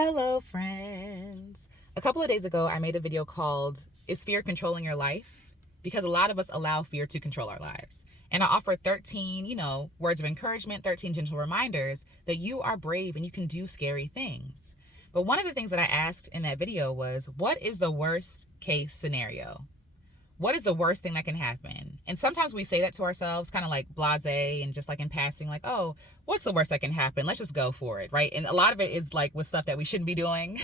Hello, friends. A couple of days ago, I made a video called Is Fear Controlling Your Life? Because a lot of us allow fear to control our lives. And I offered 13, words of encouragement, 13 gentle reminders that you are brave and you can do scary things. But one of the things that I asked in that video was, what is the worst case scenario? What is the worst thing that can happen? And sometimes we say that to ourselves, kind of like blasé and just like in passing, like, oh, what's the worst that can happen? Let's just go for it, right? And a lot of it is like with stuff that we shouldn't be doing.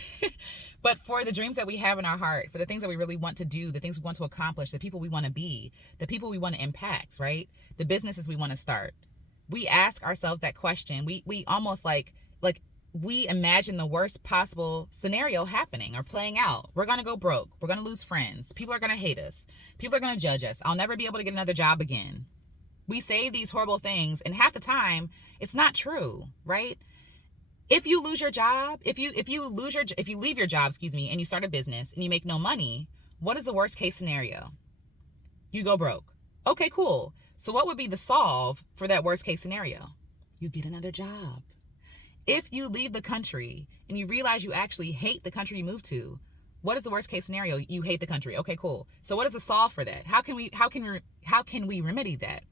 But for the dreams that we have in our heart, for the things that we really want to do, the things we want to accomplish, the people we want to be, the people we want to impact, right? The businesses we want to start. We ask ourselves that question. We almost like we imagine the worst possible scenario happening or playing out. We're going to go broke. We're going to lose friends. People are going to hate us. People are going to judge us. I'll never be able to get another job again. We say these horrible things, and half the time it's not true, right? If you lose your job, if you leave your job, and you start a business and you make no money, what is the worst case scenario? You go broke. Okay, cool. So what would be the solve for that worst case scenario? You get another job. If you leave the country and you realize you actually hate the country you moved to, what is the worst case scenario? You hate the country. Okay, cool. So what is the solve for that? How can we remedy that?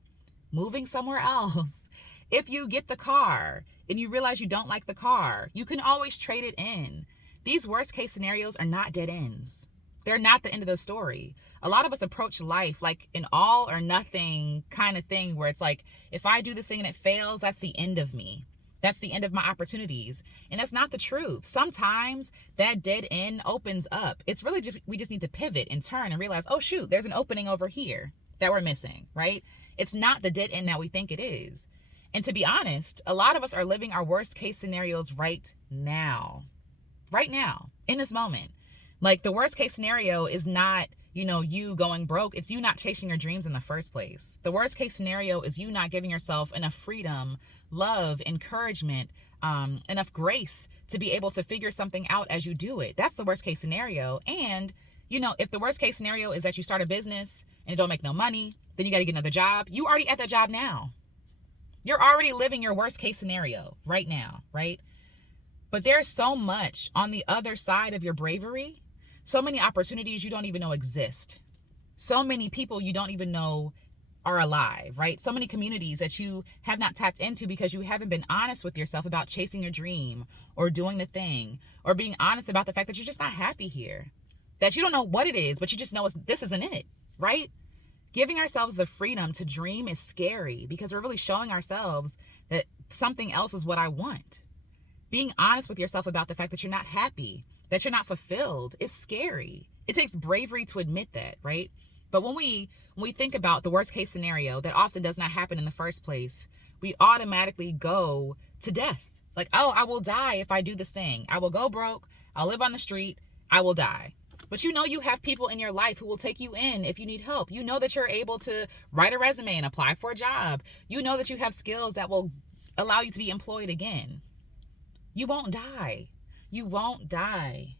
Moving somewhere else. If you get the car and you realize you don't like the car, you can always trade it in. These worst case scenarios are not dead ends. They're not the end of the story. A lot of us approach life like an all or nothing kind of thing where it's like, if I do this thing and it fails, that's the end of me. That's the end of my opportunities. And that's not the truth. Sometimes that dead end opens up. It's really just, we just need to pivot and turn and realize, oh shoot, there's an opening over here that we're missing, right? It's not the dead end that we think it is. And to be honest, a lot of us are living our worst case scenarios right now, in this moment. Like the worst case scenario is not, you going broke. It's you not chasing your dreams in the first place. The worst case scenario is you not giving yourself enough freedom, love, encouragement, enough grace to be able to figure something out as you do it. That's the worst case scenario. And, if the worst case scenario is that you start a business and it don't make no money, then you got to get another job. You already at that job now. You're already living your worst case scenario right now, right? But there's so much on the other side of your bravery. So many opportunities you don't even know exist. So many people you don't even know are alive, right? So many communities that you have not tapped into because you haven't been honest with yourself about chasing your dream or doing the thing or being honest about the fact that you're just not happy here. That you don't know what it is, but you just know this isn't it, right? Giving ourselves the freedom to dream is scary because we're really showing ourselves that something else is what I want. Being honest with yourself about the fact that you're not happy, that you're not fulfilled, is scary. It takes bravery to admit that, right? But when we think about the worst case scenario that often does not happen in the first place, we automatically go to death. Like, oh, I will die if I do this thing. I will go broke. I'll live on the street. I will die. But you have people in your life who will take you in if you need help. You know that you're able to write a resume and apply for a job. You know that you have skills that will allow you to be employed again. You won't die. You won't die.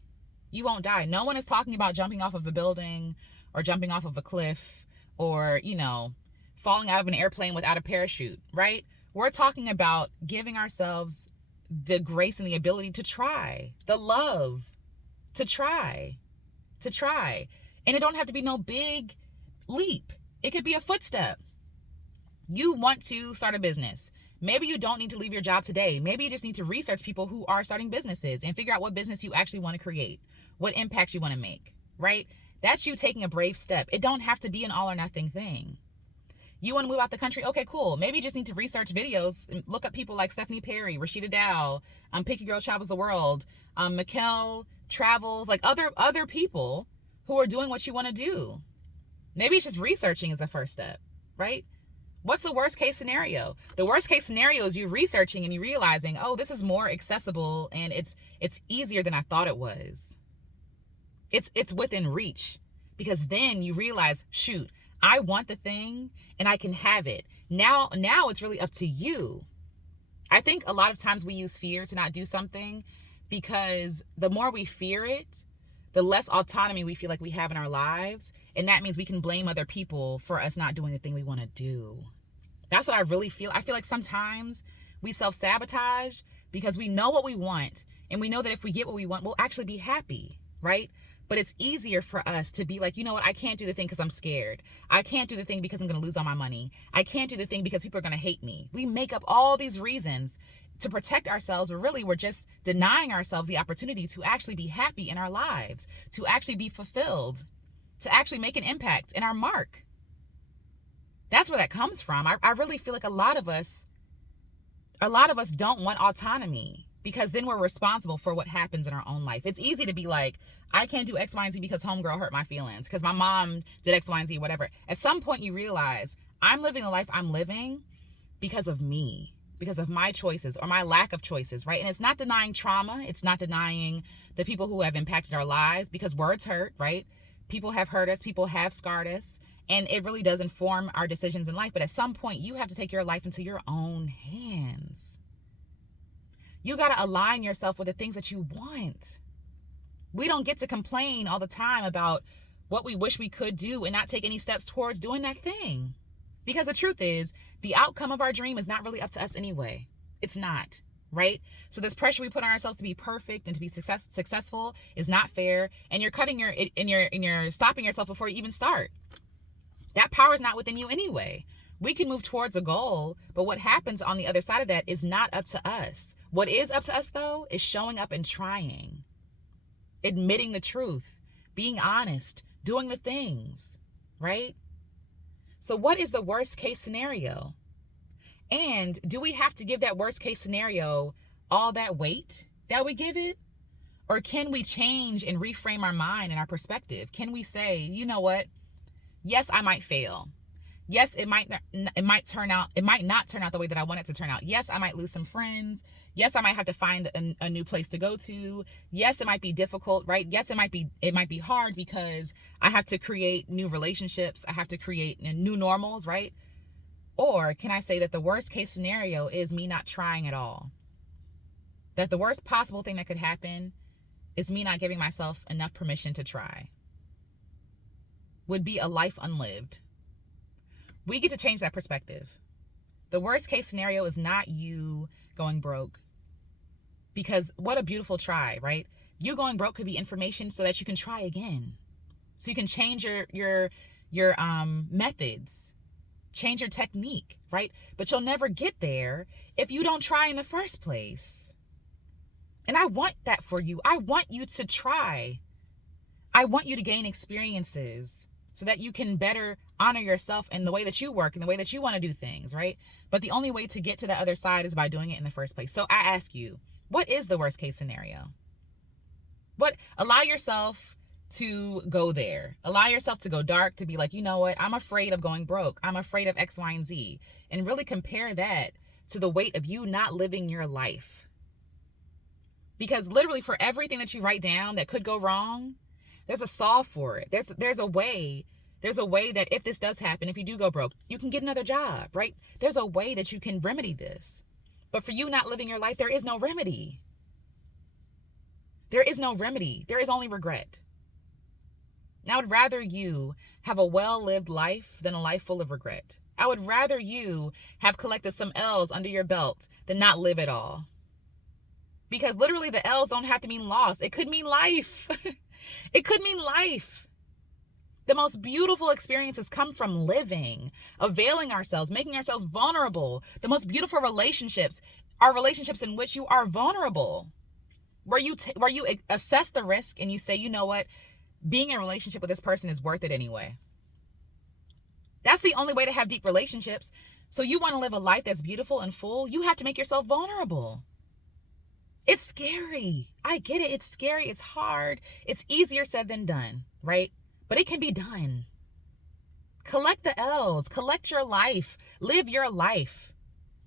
You won't die. No one is talking about jumping off of a building or jumping off of a cliff or, falling out of an airplane without a parachute, right? We're talking about giving ourselves the grace and the ability to try, the love to try. And it don't have to be no big leap. It could be a footstep. You want to start a business. Maybe you don't need to leave your job today. Maybe you just need to research people who are starting businesses and figure out what business you actually want to create, what impact you want to make, right? That's you taking a brave step. It don't have to be an all or nothing thing. You want to move out the country? Okay, cool. Maybe you just need to research videos and look up people like Stephanie Perry, Rashida Dow, Picky Girl Travels the World, Mikkel Travels, like other people who are doing what you want to do. Maybe it's just researching is the first step, right? What's the worst case scenario? The worst case scenario is you researching and you realizing, oh, this is more accessible and it's easier than I thought it was. It's within reach, because then you realize, shoot, I want the thing and I can have it. Now it's really up to you. I think a lot of times we use fear to not do something because the more we fear it, the less autonomy we feel like we have in our lives. And that means we can blame other people for us not doing the thing we want to do. That's what I really feel. I feel like sometimes we self-sabotage because we know what we want And we know that if we get what we want, we'll actually be happy, right? But it's easier for us to be like, you know what, I can't do the thing because I'm scared. I can't do the thing because I'm going to lose all my money. I can't do the thing because people are going to hate me. We make up all these reasons to protect ourselves, but really we're just denying ourselves the opportunity to actually be happy in our lives, to actually be fulfilled, to actually make an impact in our mark. That's where that comes from. I really feel like a lot of us don't want autonomy, because then we're responsible for what happens in our own life. It's easy to be like, I can't do X, Y, and Z because homegirl hurt my feelings, because my mom did X, Y, and Z, whatever. At some point you realize, I'm living the life I'm living because of me, because of my choices or my lack of choices, right? And it's not denying trauma. It's not denying the people who have impacted our lives, because words hurt, right? People have hurt us. People have scarred us. And it really does inform our decisions in life. But at some point, you have to take your life into your own hands. You got to align yourself with the things that you want. We don't get to complain all the time about what we wish we could do and not take any steps towards doing that thing. Because the truth is, the outcome of our dream is not really up to us anyway. It's not, right? So this pressure we put on ourselves to be perfect and to be successful is not fair. And you're stopping yourself before you even start. That power is not within you anyway. We can move towards a goal, but what happens on the other side of that is not up to us. What is up to us, though, is showing up and trying, admitting the truth, being honest, doing the things, right? So what is the worst case scenario? And do we have to give that worst case scenario all that weight that we give it? Or can we change and reframe our mind and our perspective? Can we say, you know what? Yes, I might fail. Yes, it might not turn out the way that I want it to turn out. Yes, I might lose some friends. Yes, I might have to find a new place to go to. Yes, it might be difficult, right? Yes, it might be hard because I have to create new relationships. I have to create new normals, right? Or can I say that the worst case scenario is me not trying at all? That the worst possible thing that could happen is me not giving myself enough permission to try. Would be a life unlived. We get to change that perspective. The worst case scenario is not you going broke. Because what a beautiful try, right? You going broke could be information so that you can try again. So you can change your methods, change your technique, right? But you'll never get there if you don't try in the first place. And I want that for you. I want you to try. I want you to gain experiences so that you can better honor yourself in the way that you work and the way that you want to do things, right? But the only way to get to the other side is by doing it in the first place. So I ask you, what is the worst case scenario? Allow yourself to go there. Allow yourself to go dark, to be like, you know what? I'm afraid of going broke. I'm afraid of X, Y, and Z. And really compare that to the weight of you not living your life. Because literally for everything that you write down that could go wrong, there's a solve for it. There's a way. There's a way that if this does happen, if you do go broke, you can get another job, right? There's a way that you can remedy this. But for you not living your life, there is no remedy. There is no remedy. There is only regret. Now, I would rather you have a well-lived life than a life full of regret. I would rather you have collected some L's under your belt than not live at all. Because literally the L's don't have to mean loss. It could mean life. It could mean life. The most beautiful experiences come from living, availing ourselves, making ourselves vulnerable. The most beautiful relationships are relationships in which you are vulnerable, where you assess the risk and you say, you know what, being in a relationship with this person is worth it anyway. That's the only way to have deep relationships. So you want to live a life that's beautiful and full, you have to make yourself vulnerable. It's scary. I get it. It's scary. It's hard. It's easier said than done, right? But it can be done. Collect the L's. Collect your life. Live your life.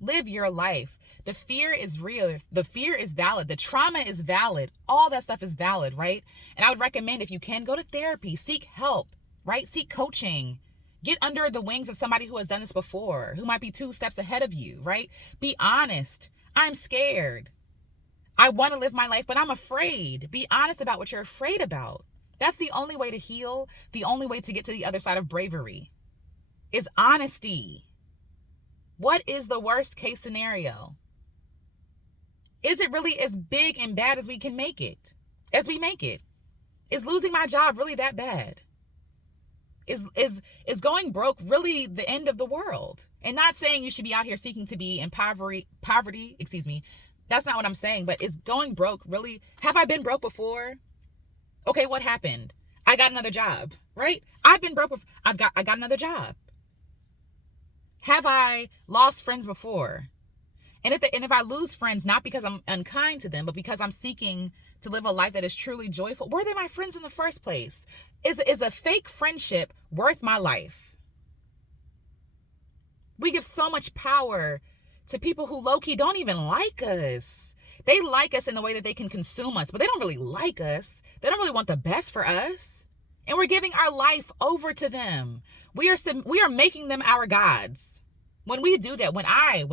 Live your life. The fear is real. The fear is valid. The trauma is valid. All that stuff is valid, right? And I would recommend, if you can, go to therapy. Seek help, right? Seek coaching. Get under the wings of somebody who has done this before, who might be 2 steps ahead of you, right? Be honest. I'm scared. I want to live my life, but I'm afraid. Be honest about what you're afraid about. That's the only way to heal. The only way to get to the other side of bravery is honesty. What is the worst case scenario? Is it really as big and bad as we can make it? As we make it? Is losing my job really that bad? Is going broke really the end of the world? And not saying you should be out here seeking to be in poverty, excuse me. That's not what I'm saying, but is going broke really, have I been broke before? Okay, what happened? I got another job, right? I've been broke before. I got another job. Have I lost friends before? And if I lose friends, not because I'm unkind to them, but because I'm seeking to live a life that is truly joyful, were they my friends in the first place? Is a fake friendship worth my life? We give so much power to people who low-key don't even like us. They like us in the way that they can consume us, but they don't really like us. They don't really want the best for us. And we're giving our life over to them. We are making them our gods. When we do that, when I,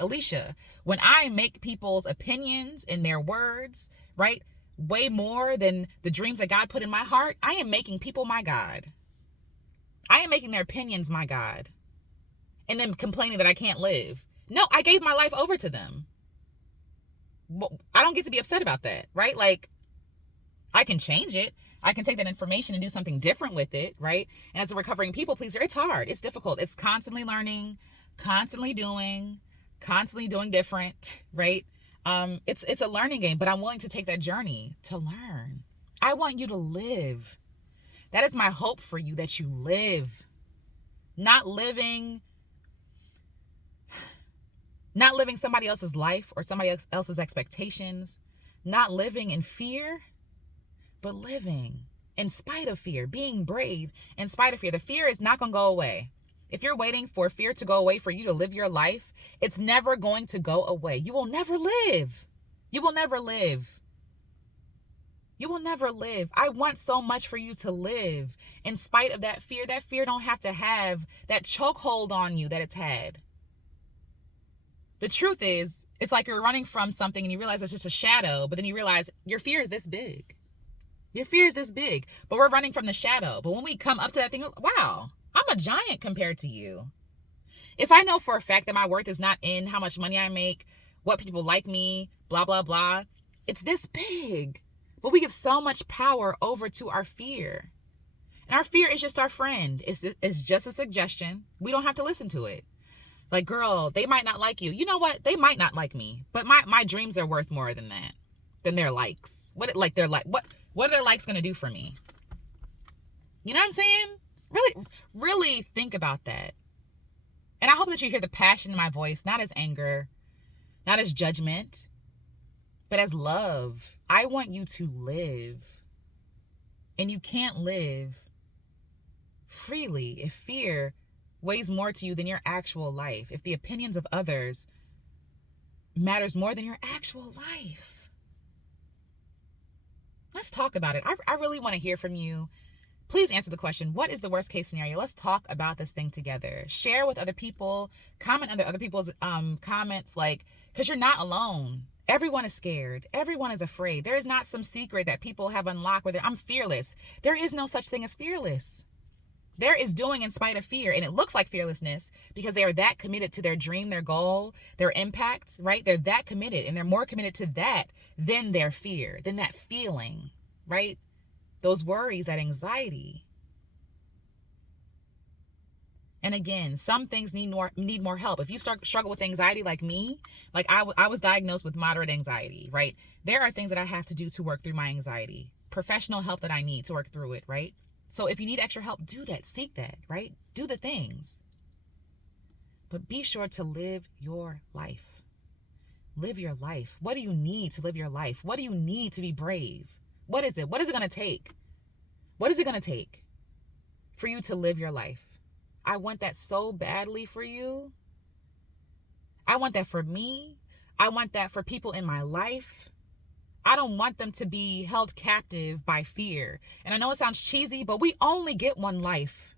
Alecia, when I make people's opinions and their words, right, way more than the dreams that God put in my heart, I am making people my God. I am making their opinions my God. And then complaining that I can't live. No, I gave my life over to them. I don't get to be upset about that, right? Like, I can change it. I can take that information and do something different with it, right? And as a recovering people pleaser, it's hard. It's difficult. It's constantly learning, constantly doing different, right? It's a learning game, but I'm willing to take that journey to learn. I want you to live. That is my hope for you, that you live. Not living somebody else's life or somebody else's expectations. Not living in fear, but living in spite of fear. Being brave in spite of fear. The fear is not going to go away. If you're waiting for fear to go away for you to live your life, it's never going to go away. You will never live. You will never live. You will never live. I want so much for you to live in spite of that fear. That fear don't have to have that chokehold on you that it's had. The truth is, it's like you're running from something and you realize it's just a shadow, but then you realize your fear is this big. Your fear is this big, but we're running from the shadow. But when we come up to that thing, wow, I'm a giant compared to you. If I know for a fact that my worth is not in how much money I make, what people like me, blah, blah, blah, it's this big. But we give so much power over to our fear. And our fear is just our friend. It's just a suggestion. We don't have to listen to it. Like, girl, they might not like you. You know what? They might not like me. But my dreams are worth more than that. Than their likes. What are their likes going to do for me? You know what I'm saying? Really, really think about that. And I hope that you hear the passion in my voice, not as anger, not as judgment, but as love. I want you to live. And you can't live freely if fear weighs more to you than your actual life. If the opinions of others matters more than your actual life. Let's talk about it. I really want to hear from you. Please answer the question, what is the worst case scenario? Let's talk about this thing together. Share with other people. Comment under other people's comments, because you're not alone. Everyone is scared. Everyone is afraid. There is not some secret that people have unlocked where I'm fearless. There is no such thing as fearless. There is doing in spite of fear. And it looks like fearlessness because they are that committed to their dream, their goal, their impact, right? They're that committed, and they're more committed to that than their fear, than that feeling, right? Those worries, that anxiety. And again, some things need more help. If you struggle with anxiety like me, like I was diagnosed with moderate anxiety, right? There are things that I have to do to work through my anxiety. Professional help that I need to work through it, right? So if you need extra help, do that. Seek that, right? Do the things. But be sure to live your life. Live your life. What do you need to live your life? What do you need to be brave? What is it? What is it going to take? What is it going to take for you to live your life? I want that so badly for you. I want that for me. I want that for people in my life. I don't want them to be held captive by fear. And I know it sounds cheesy, but we only get one life.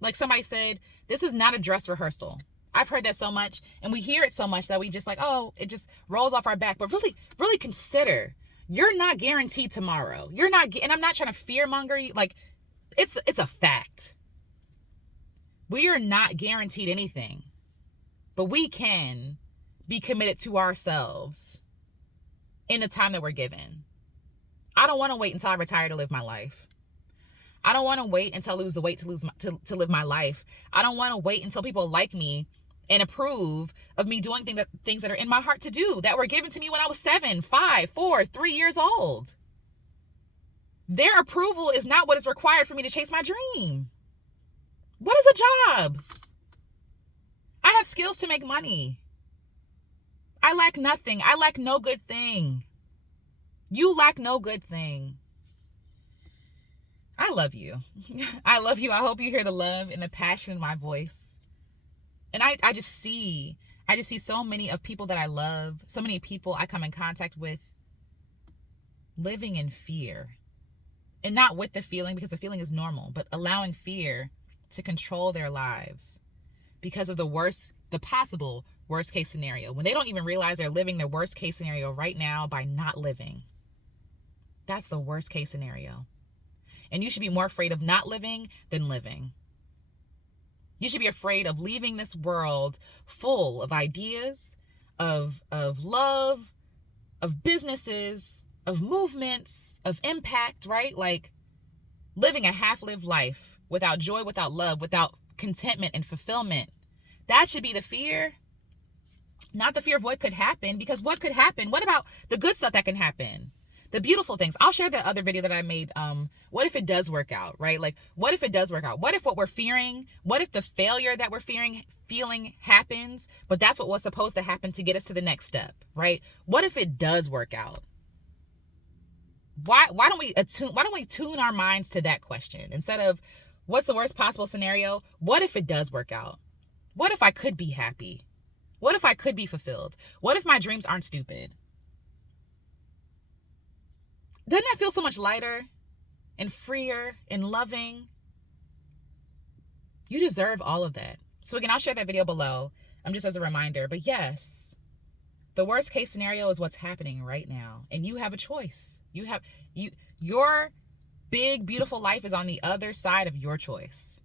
Like somebody said, this is not a dress rehearsal. I've heard that so much, and we hear it so much that we just it just rolls off our back. But really, really consider, you're not guaranteed tomorrow. You're not, and I'm not trying to fear monger you. Like, it's a fact. We are not guaranteed anything, but we can be committed to ourselves in the time that we're given. I don't want to wait until I retire to live my life. I don't want to wait until I lose the weight to live my life. I don't want to wait until people like me and approve of me doing things that are in my heart to do, that were given to me when I was 7, 5, 4, 3 years old. Their approval is not what is required for me to chase my dream. What is a job? I have skills to make money. I lack nothing. I lack no good thing. You lack no good thing. I love you. I love you. I hope you hear the love and the passion in my voice. And I just see so many of people that I love, so many people I come in contact with living in fear. And not with the feeling, because the feeling is normal, but allowing fear to control their lives because of the possible worst case scenario, when they don't even realize they're living their worst case scenario right now by not living. That's the worst case scenario. And you should be more afraid of not living than living. You should be afraid of leaving this world full of ideas, of love, of businesses, of movements, of impact, right? Like living a half-lived life without joy, without love, without contentment and fulfillment. That should be the fear, not the fear of what could happen, because what could happen? What about the good stuff that can happen? The beautiful things. I'll share the other video that I made. What if it does work out, right? Like, what if it does work out? What if what we're fearing, what if the failure that we're feeling happens, but that's what was supposed to happen to get us to the next step, right? What if it does work out? Why don't we tune our minds to that question instead of what's the worst possible scenario? What if it does work out? What if I could be happy? What if I could be fulfilled? What if my dreams aren't stupid? Doesn't that feel so much lighter and freer and loving? You deserve all of that. So again, I'll share that video below, just as a reminder. But yes, the worst case scenario is what's happening right now. And you have a choice. Your big, beautiful life is on the other side of your choice.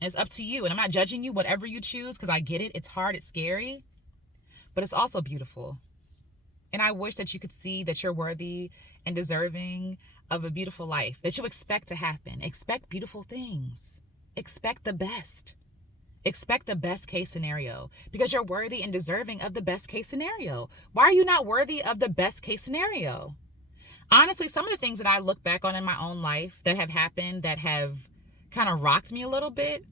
And it's up to you. And I'm not judging you, whatever you choose, because I get it. It's hard, it's scary, but it's also beautiful. And I wish that you could see that you're worthy and deserving of a beautiful life that you expect to happen. Expect beautiful things. Expect the best. Expect the best case scenario, because you're worthy and deserving of the best case scenario. Why are you not worthy of the best case scenario? Honestly, some of the things that I look back on in my own life that have happened, that have kind of rocked me a little bit,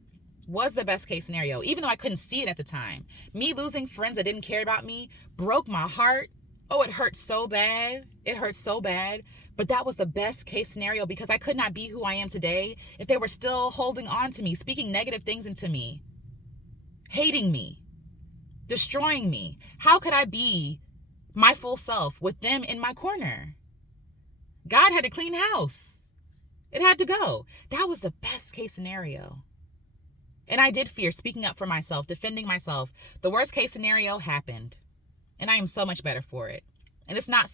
was the best case scenario, even though I couldn't see it at the time. Me losing friends that didn't care about me broke my heart. Oh, it hurt so bad. It hurt so bad. But that was the best case scenario, because I could not be who I am today if they were still holding on to me, speaking negative things into me, hating me, destroying me. How could I be my full self with them in my corner? God had to clean house. It had to go. That was the best case scenario. And I did fear speaking up for myself, defending myself. The worst case scenario happened. And I am so much better for it. And it's not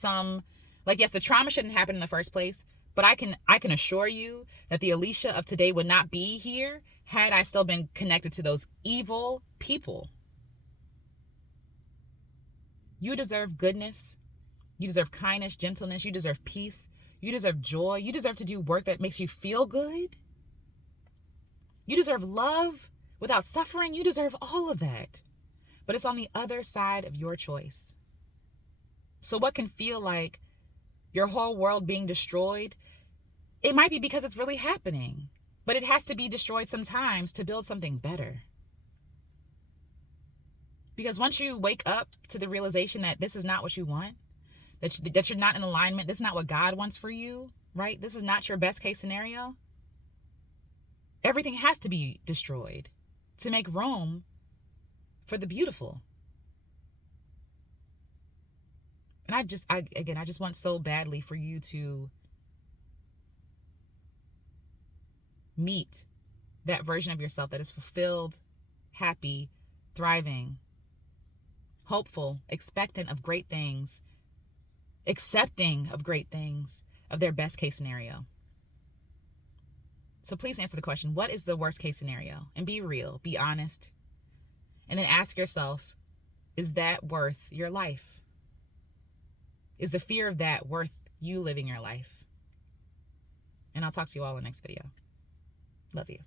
yes, the trauma shouldn't happen in the first place, but I can assure you that the Alecia of today would not be here had I still been connected to those evil people. You deserve goodness. You deserve kindness, gentleness. You deserve peace. You deserve joy. You deserve to do work that makes you feel good. You deserve love without suffering. You deserve all of that. But it's on the other side of your choice. So what can feel like your whole world being destroyed, it might be because it's really happening. But it has to be destroyed sometimes to build something better. Because once you wake up to the realization that this is not what you want, that you're not in alignment, this is not what God wants for you, right? This is not your best case scenario. Everything has to be destroyed to make room for the beautiful. And I just want so badly for you to meet that version of yourself that is fulfilled, happy, thriving, hopeful, expectant of great things, accepting of great things, of their best case scenario. So please answer the question, what is the worst case scenario? And be real, be honest. And then ask yourself, is that worth your life? Is the fear of that worth you living your life? And I'll talk to you all in the next video. Love you.